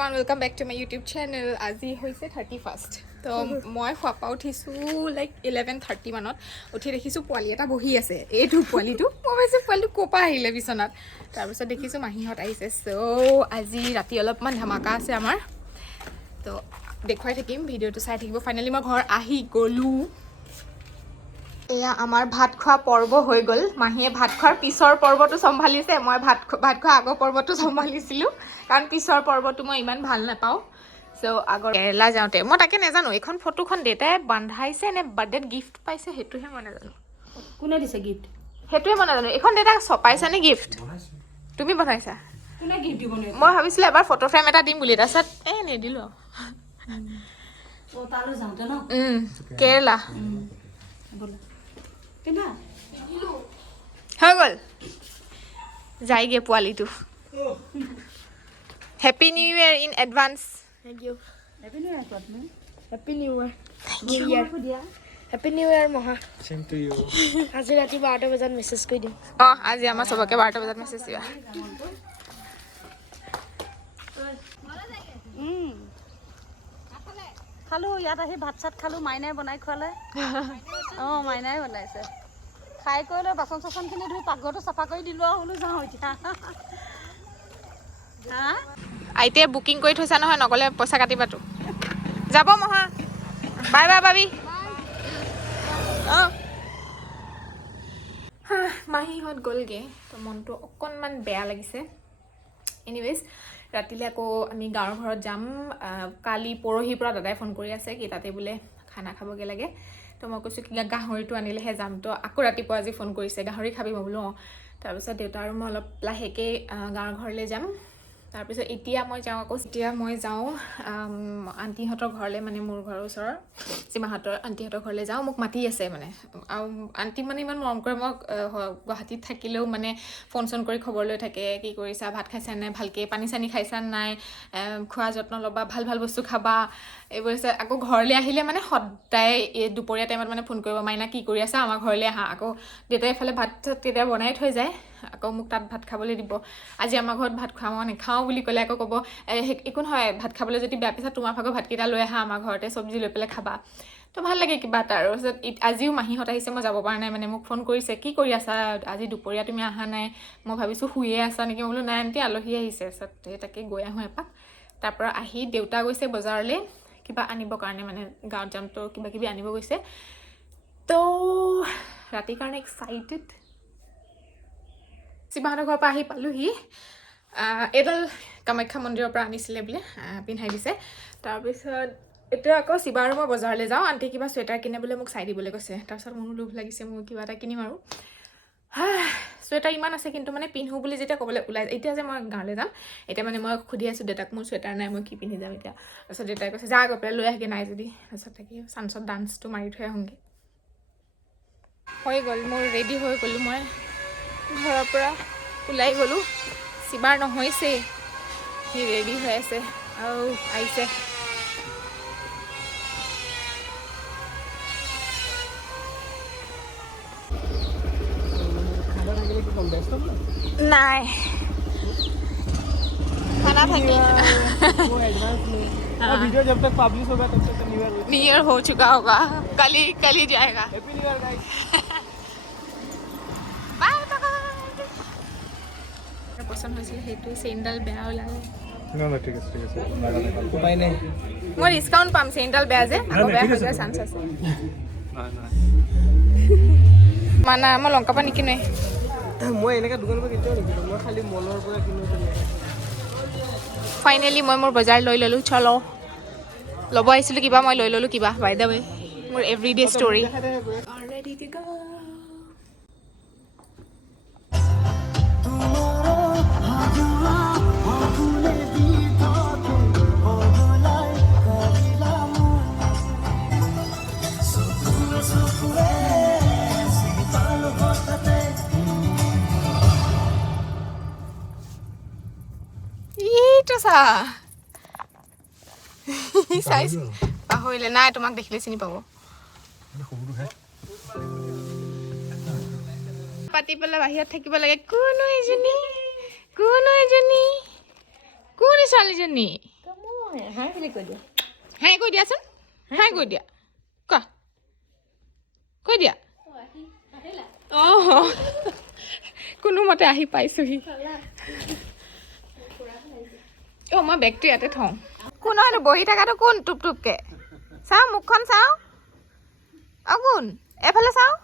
everyone, welcome back to my YouTube channel. আজি হৈছে 31st. তো মই খোৱা উঠিছোঁ লাইক 11:30 মানত উঠি দেখিছোঁ পোৱালি এটা বহি আছে এইটো পোৱালিটো মই ভাবিছোঁ পোৱালিটো ক'পা আহিলে বিচনাত তাৰপিছত দেখিছোঁ মাহীহঁত আহিছে চ' আজি ৰাতি অলপমান ধামাকা আছে আমাৰ তো দেখুৱাই থাকিম ভিডিঅ'টো চাই থাকিব ফাইনেলি মই ঘৰ আহি গ'লোঁ এয়া আমাৰ ভাত খোৱা পৰ্ব হৈ গ'ল মাহীয়ে ভাত খোৱাৰ পিছৰ পৰ্বটো চম্ভালিছে মই ভাত খোৱা আগৰ পৰ্বটো চম্ভালিছিলোঁ কাৰণ পিছৰ পৰ্বটো মই ইমান ভাল নাপাওঁ চ' আগৰ কেৰেলা যাওঁতে মই তাকে নাজানো এইখন ফটোখন দেউতাই বান্ধাইছে নে বাৰ্থডেত গিফ্ট পাইছে সেইটোহে মই নাজানো কোনে দিছে গিফ্ট সেইটোৱে মই নাজানো এইখন দেউতাক চপাইছা নে গিফ্ট তুমি বনাইছা কোনে গিফ্ট দিব মই ভাবিছিলোঁ এবাৰ ফটো ফ্ৰেম এটা দিম বুলি তাৰপিছত নিদিলোঁ ও তালৈ যাওঁতে ন কেৰেলা হৈ গ'ল যায়গে পোৱালিটো happy new year in advance Thank you. Happy new ইয়াৰ তুমি Happy New Year. New Year. Happy New Year, Moha. Same to you. আজি ৰাতি 12টা বজাত মেছেজ কৰি দিম আজি আমাৰ চবকে 12টা বজাত মেছেজ দিবা খালো ইয়াত আহি ভাত চাত খালো মাইনাই বনাই খোৱালে অঁ মাইনাই বনাইছে খাই কৰি লৈ বাচন চাচনখিনি ধুই পাকঘৰটো চাফা কৰি দিলোঁ আৰু বোলো যাওঁ এতিয়া হা আইতাই বুকিং কৰি থৈছা নহয় নগ'লে পইচা কাটিবাতো যাব মহা বাই বাই বাবি অঁ মাহীহঁত গ'লগৈ তো মনটো অকণমান বেয়া লাগিছে এনিৱেজ ৰাতিলৈ আকৌ আমি গাঁৱৰ ঘৰত যাম কালি পৰহিৰ পৰা দাদাই ফোন কৰি আছে কি তাতে বোলে খানা খাবগৈ লাগে তো মই কৈছোঁ কি গাহৰিটো আনিলেহে যাম তো আকৌ ৰাতিপুৱা আজি ফোন কৰিছে গাহৰি খাবি মই বোলো অঁ তাৰপিছত দেউতা আৰু মই অলপ লাহেকৈ গাঁৱৰ ঘৰলৈ যাম তাৰপিছত এতিয়া মই যাওঁ আণ্টিহঁতৰ ঘৰলৈ মানে মোৰ ঘৰৰ ওচৰৰ সীমাহঁতৰ আণ্টিহঁতৰ ঘৰলৈ যাওঁ মোক মাতি আছে মানে আৰু আণ্টি মানে ইমান মৰম কৰে মোক গুৱাহাটীত থাকিলেও মানে ফোন চোন কৰি খবৰ লৈ থাকে কি কৰিছা ভাত খাইছা নাই ভালকৈ পানী চানী খাইছা নাই খোৱা যত্ন ল'বা ভাল ভাল বস্তু খাবা এইবোৰ আকৌ ঘৰলৈ আহিলে মানে সদায় এই দুপৰীয়া টাইমত মানে ফোন কৰিব মাইনা কি কৰি আছা আমাৰ ঘৰলৈ আহা আকৌ দেউতাই এইফালে ভাত তেতিয়া বনাই থৈ যায় আকৌ মোক তাত ভাত খাবলৈ দিব আজি আমাৰ ঘৰত ভাত খোৱা মই নাখাওঁ বুলি ক'লে আকৌ ক'ব একো নহয় ভাত খাবলৈ যদি বেয়া পিছত তোমাৰ ভাগৰ ভাতকেইটা লৈ আহা আমাৰ ঘৰতে চব্জি লৈ পেলাই খাবা তো ভাল লাগে কিবা এটা আৰু তাৰপিছত আজিও মাহীহঁত আহিছে মই যাব পৰা নাই মানে মোক ফোন কৰিছে কি কৰি আছা আজি দুপৰীয়া তুমি অহা নাই মই ভাবিছোঁ শুয়ে আছা নেকি মই বোলো নাই আণ্টি আলহী আহিছে তাৰপিছত তাকে গৈ আহোঁ এপাক তাৰপৰা আহি দেউতা গৈছে বজাৰলৈ কিবা আনিবৰ কাৰণে মানে গাঁৱত যাম তো কিবা কিবি আনিব গৈছে তো ৰাতিৰ কাৰণে এক্সাইটেড শিৱাহঁতৰ ঘৰৰ পৰা আহি পালোহি এইডাল কামাখ্যা মন্দিৰৰ পৰা আনিছিলে বোলে পিন্ধাই দিছে তাৰপিছত এতিয়া আকৌ শিৱা আৰু মই বজাৰলৈ যাওঁ আণ্টি কিবা চুৱেটাৰ কিনে বোলে মোক চাই দিবলৈ কৈছে তাৰপিছত মোৰো লোভ লাগিছে মোৰ কিবা এটা কিনিম আৰু চুৱেটাৰ ইমান আছে কিন্তু মানে পিন্ধো বুলি যেতিয়া ক'বলৈ ওলাই এতিয়া যে মই গাঁৱলৈ যাম এতিয়া মানে মই সুধি আছোঁ দেউতাক মোৰ চুৱেটাৰ নাই মই কি পিন্ধি যাম এতিয়া তাৰপিছত দেউতাই কৈছে যা গৈ পেলাই লৈ আহগে নাই যদি তাৰপিছত তাকে চাঞ্চত ডান্সটো মাৰি থৈ আহোঁগৈ হৈ গ'ল মোৰ ৰেডি হৈ গ'লোঁ মই ঘৰৰ পৰা ওলাই গ'লোঁ শিৱাৰ নহৈছেই সি ৰেডি হৈ আছে আৰু আহিছে নাই खाना থাকিলে वो एडवांस में वो वीडियो जब तक पब्लिश होगा तब तक न्यू ईयर हो चुका होगा कल ही जाएगा happy new year guys bye bye পছন্দ হৈছিল সেইটো চেইনডাল বেয়া ওলালে না না ঠিক আছে উপায় নাই মই ডিসকাউন্ট পাম চেইনডাল বেয়া যে আকৌ বেয়া হৈ যোৱাৰ চান্স আছে না না মানে মই লংকা পানী কিনে মই এনেকা দোকানৰ পৰা কেতিয়াও নিকিনো মই খালি মলৰ পৰা কিনো ফাইনেলি মই মোৰ বজাৰ লৈ ল'লোঁ চলো ল'ব আহিছিলোঁ কিবা মই লৈ ল'লোঁ কিবা বাই দ্য ৱে মোৰ everyday story ready to go পাহৰিলে নাই তোমাক দেখিলে চিনি পাব পাতি পেলাই বাহিৰত থাকিব লাগে কোন এজনী কোন ছোৱালীজনী হাঁহ বুলি কৈ দিয়া হাই কৈ দিয়াচোন হাই কৈ দিয়া কোৱা কৈ দিয়া কোনোমতে আহি পাইছোহি মই বেগটো ইয়াতে থওঁ কোন হয়তো বহি থকাটো কোন টুপ টুপকে চাওঁ মুখখন চাওঁ কোন এফালে চাওঁ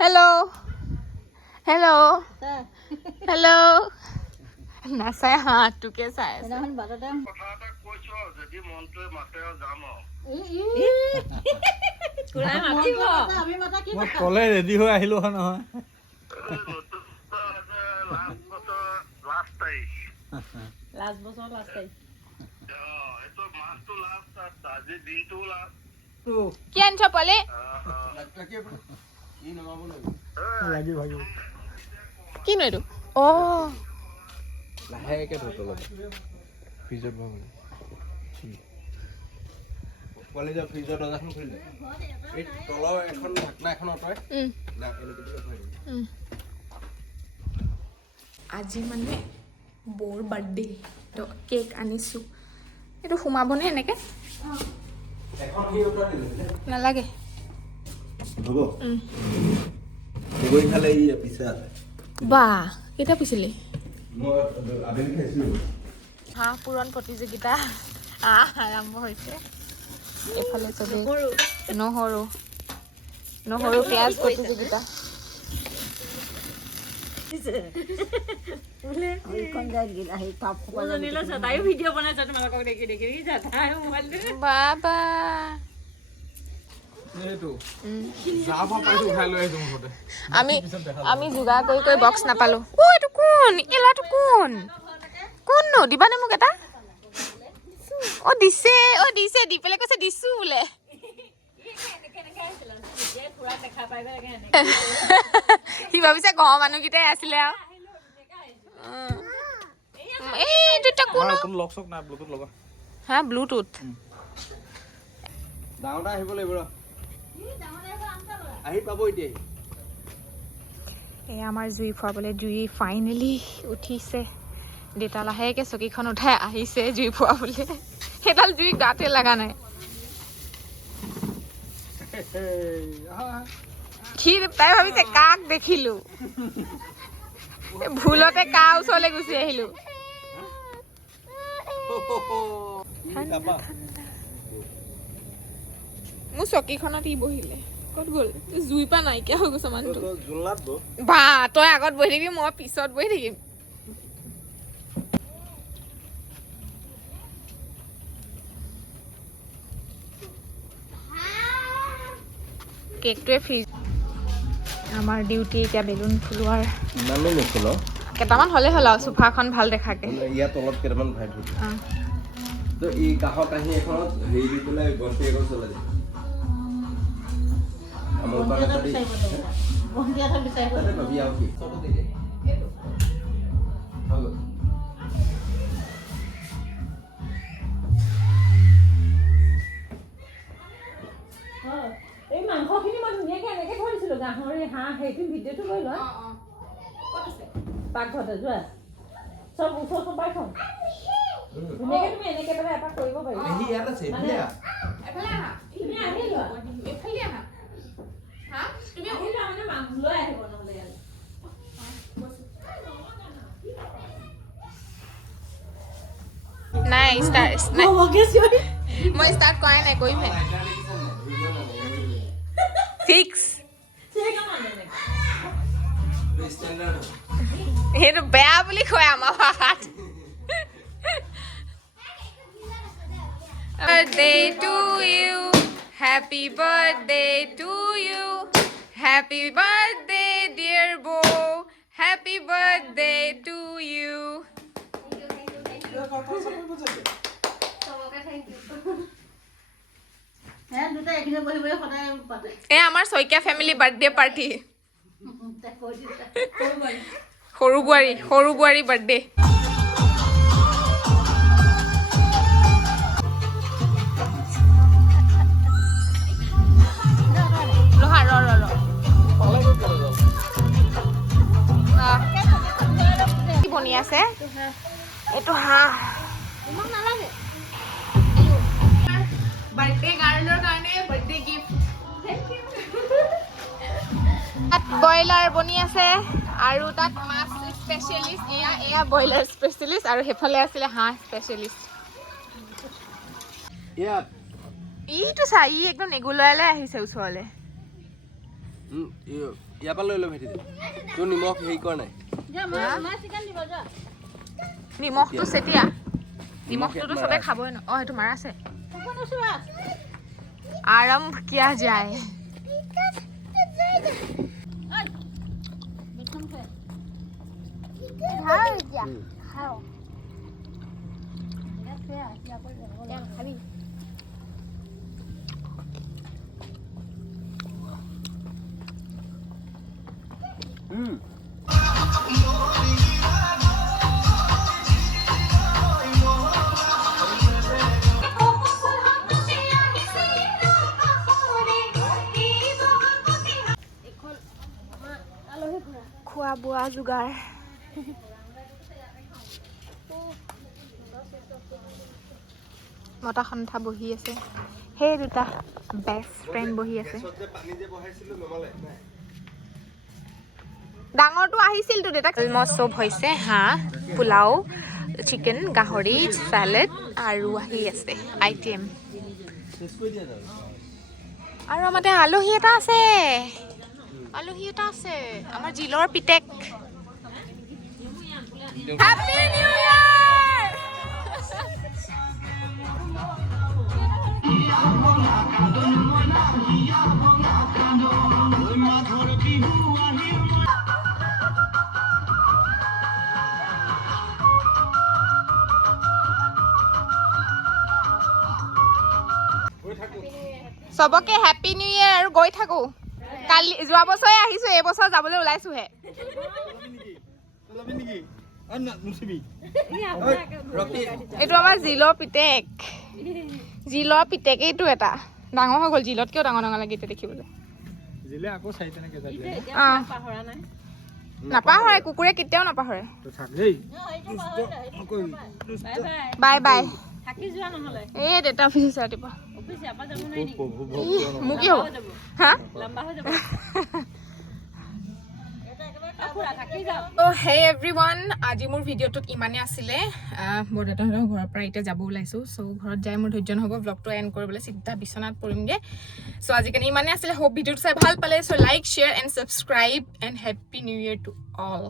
হেল্ল' হেল্ল' হেল্ল' নাচাই হাতটোকে চাই আছে কলে ৰেডি হৈ আহিলো নহয় লাষ্ট বছৰ লাষ্ট তাৰিখ কি আনিছ পলে কিনো এইটো লাহেকে ফ্ৰিজত কলেজৰ ফ্ৰিজৰ দৰ্জাখন খুলিলে এই তলৰ এখন ঢাকনা এখন আঁতৰাই আজি মানে বৌৰ বাৰ্থডে তো কেক আনিছোঁ এইটো সোমাবনে এনেকৈ নালাগে হ'ব খালে ই পিছে আছে বা কেইটা পিছিলি মই আবেলি খাইছিলোঁ হাঁহ পূৰণ প্ৰতিযোগিতা আৰম্ভ হৈছে এইফালে চবেই নহৰু পিঁয়াজ প্ৰতিযোগিতা তাইও ভিডিঅ' বনাইছে তোমালোকক দেখি দেখি বাবা আমি যোগাৰ কৰি কৰি বক্স নাপালো এইটো কোন এলাটো কোননো দিবানে মোক এটা দিছে দি পেলাই কৈছে দিছো বোলে সি ভাবিছে ঘৰৰ মানুহকেইটাই আছিলে আৰু এইটো কোন লক চক নাই ব্লুটুথ লগা হা ব্লুটুথ ডাঙৰটা আহিব লাগিব আহি পাব এতিয়া এই আমাৰ জুই ফুৱাবলৈ জুই ফাইনেলি উঠিছে দেউতা লাহেকৈ চকীখন উঠাই আহিছে জুই ফুৱাবলৈ সেইডাল জুই গাতে লগা নাই তাই ভাবিছে কাক দেখিলো ভুলতে কা ওচৰলৈ গুচি আহিলো মোৰ চকীখনত ই বহিলে ক'ত গ'ল জুই পা নাইকিয়া হৈ গৈছে মানুহটো বা তই আগত বহি থাকিবি মই পিছত বহি থাকিম কেকটোৱে ফ্ৰিজ আমাৰ ডিউটি এতিয়া বেলুন ফুলোৱাৰ ইমানো নচল কেইটামান হ'লে হ'ল আৰু চোফাখন ভাল দেখাকে ইয়াত অলপ কেইটামান ভাই থৈ তো এই কাষৰ কাহি এখনত হেৰি দি পেলাই গন্তি এখন চলাই দিয়ে আমাৰ পাবি আৰু কি এই মাংসখিনি মই ধুনীয়াকৈ এনেকৈ থৈ দিছিলোঁ গাহৰি হাঁহ সেইটো ভিডিঅ'টো লৈ লোৱা পাকঘৰতে যোৱা চব ওচৰ চপাই থওঁ ধুনীয়াকৈ তুমি এনেকৈ পেলাই এটা কৰিব পাৰিবা তুমি আহি লোৱা তুমি আহি লোৱা মানে মাংস লৈ আহিব নহ'লে ইয়ালৈ নাই মই ষ্টাৰ্ট কৰাই নাই কৰিমহে 6 সেইটো বেয়া বুলি কয় আমাৰ ভাষাত Birthday to you, happy birthday to you, happy birthday dear Bo, happy birthday to you. এই আমাৰ শইকীয়া ফেমিলি বাৰ্থডে পাৰ্টি সৰু বোৱাৰী বাৰ্থডে বনি আছে এইটো হাঁহ ব্ৰইলাৰ বনি আছে আৰু তাত মাছ স্পেচিয়েলিষ্ট এয়া ব্ৰইলাৰ স্পেচিয়েলিষ্ট আৰু সেইফালে আছিলে হাঁহ স্পেচিয়েলিষ্ট ইটো চাই ই একদম নেগুলাৰলৈ আহিছে ওচৰলৈ ইয়াৰ পৰা লৈ ল ভেটি তোৰ নিমখ হেৰি কৰা নাই নিমখটো চেতিয়া নিমখটোতো চবে খাবই ন সেইটো মাৰা আছে আৰম্ভ কিয়া যায় খোৱা বোৱা যোগাৰ মতা সন্থা বহি আছে সেই দুটা বেষ্ট ফ্ৰেণ্ড বহি আছে ডাঙৰটো আহিছিল তো দেউতাক অলমষ্ট চব হৈছে হাঁহ পোলাও চিকেন গাহৰি চালাড আৰু আহি আছে আইটেম আৰু আমাতে আলহী এটা আছে আমাৰ জিলৰ পিতেক হেপী নিউ ইয়াৰ সবকে হেপী নিউ ইয়াৰ আৰু গৈ থাকো কালি যোৱা বছৰে আহিছো এই বছৰ যাবলৈ ওলাইছোহে এইটো আমাৰ জিলৰ পিতেক এইটো এটা ডাঙৰ হৈ গ'ল জিলতকেও ডাঙৰ লাগে এতিয়া দেখিবলৈ নাপাহৰে কুকুৰে কেতিয়াও নাপাহৰে বাই বাই এই দেউতা অফিচ আছে ৰাতিপুৱা মোক কি হ'ব হা হেই এভৰিৱান আজি মোৰ ভিডিঅ'টোত ইমানেই আছিলে বৰদেউতাহঁতৰ ঘৰৰ পৰা এতিয়া যাব ওলাইছোঁ চ' ঘৰত যাই মোৰ ধৈৰ্য নহ'ব ব্লগটো এণ্ড কৰিবলৈ চিধা বিচনাত পৰিমগৈ চ' আজিকালি ইমানেই আছিলে হোপ ভিডিঅ'টো চাই ভাল পালে চ' like share and subscribe and happy new year to all